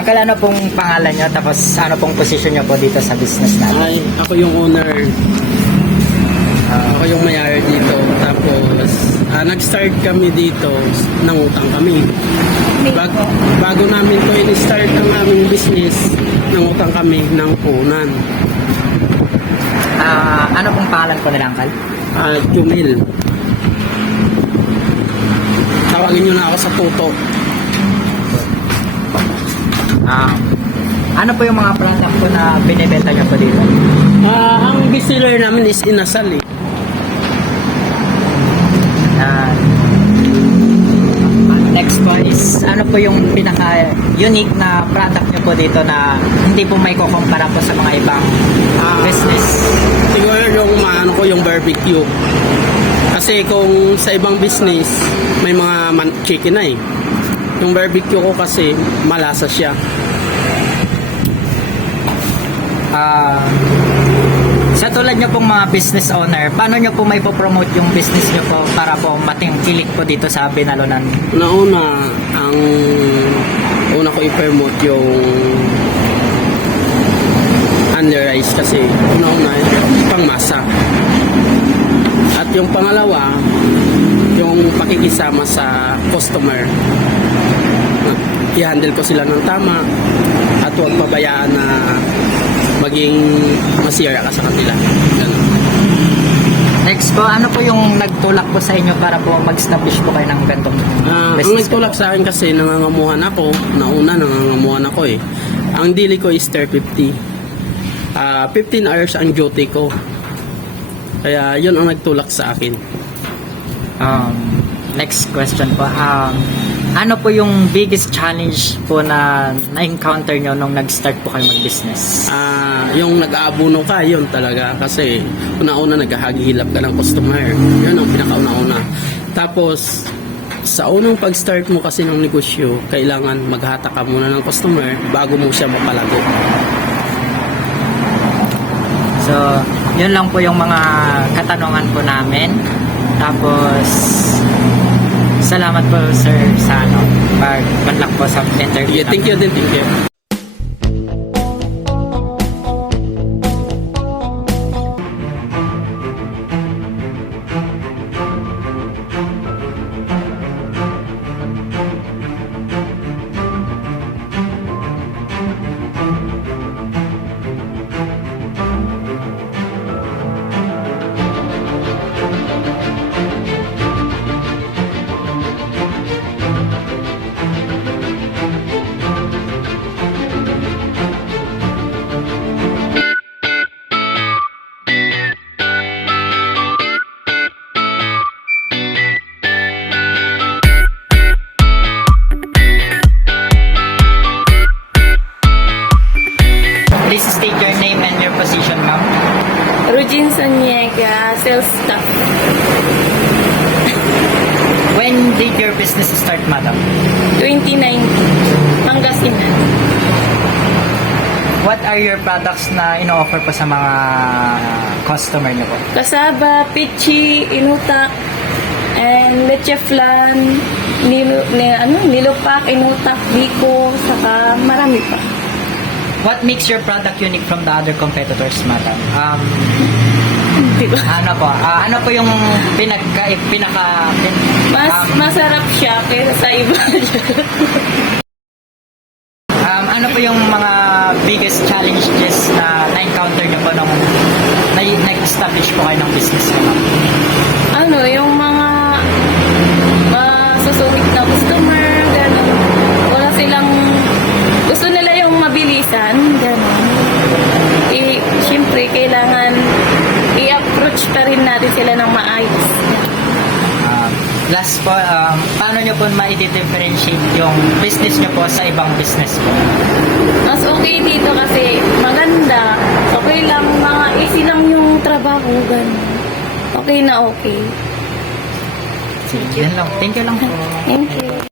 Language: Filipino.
Uncle, ano pong pangalan nyo? Tapos ano pong position nyo po dito sa business natin? Ay, ako yung owner. Ako yung may-ari dito. Tapos, nag-start kami dito, nangutang kami. Bago namin to in-start ang aming business, nangutang kami ng punan. Ano pong pangalan po nila, Uncle? Jumil. Tawagin nyo na ako sa tuto. Ano po yung mga product po na binibenta nyo po dito? Ang bestseller namin is inasal eh. Next po is, ano po yung pinaka-unique na product nyo po dito na hindi po may kukumpara po sa mga ibang business? Siguro yung barbecue. Kasi kung sa ibang business, may mga chicken na eh. Yung barbecue ko kasi, malasa siya. Sa tulad nyo pong mga business owner, paano nyo po may po-promote yung business nyo po para po matingkilik po dito sa Binalunan? Ang una ko i-promote yung under rice kasi una pangmasa. At yung pangalawa, yung pakikisama sa customer. I-handle ko sila ng tama at huwag pabayaan na maging masira ka sa kanila. Ganun. Next po, ano po yung nagtulak po sa inyo para po mag-establish po kayo ng gantong Ang business? nagtulak sa akin kasi nangangamuhan ako. Nauna nangangamuhan ako eh. Ang daily ko is 350. 15 hours ang duty ko. Kaya yun ang nagtulak sa akin. Next question po. Ano po yung biggest challenge po na na-encounter nyo nung nag-start po kayo mag-business? Yung nag-aabuno ka, yun talaga. Kasi una-una naghahagihilap ka ng customer. Yun ang pinakauna-una. Tapos, sa unang pag-start mo kasi ng negosyo, kailangan maghata ka muna ng customer bago mo siya mapalago. So, yun lang po yung mga katanungan po namin. Tapos, salamat po sir sa pag-conduct po sa interview. Thank you. Please state your name and your position, ma'am. Rugin Saniega, sales staff. When did your business start, madam? 2019, Pangasinan. What are your products na ino-offer po sa mga customer niyo po? Kasaba, pichi, inutak, and leche flan, nilupak, inutak, biko, saka marami pa. What makes your product unique from the other competitors, madam? Diba? Ano po yung Masarap siya kaysa sa iba. ano po yung mga biggest challenges na na-encounter niyo po nung nag-establish po kayo ng business niyo, ma'am? Yung mga masusungit na customer, gano'n. Wala silang, gusto nila yung mabilisan, gano'n. Siyempre, kailangan i-approach pa rin natin sila ng maayos. Last po, paano nyo po ma-differentiate yung business nyo po sa ibang business po? Mas okay dito kasi maganda. Okay lang, mga easy lang yung trabaho, gano'n. Okay na okay. Sige, yan lang. Thank you lang po. Thank you.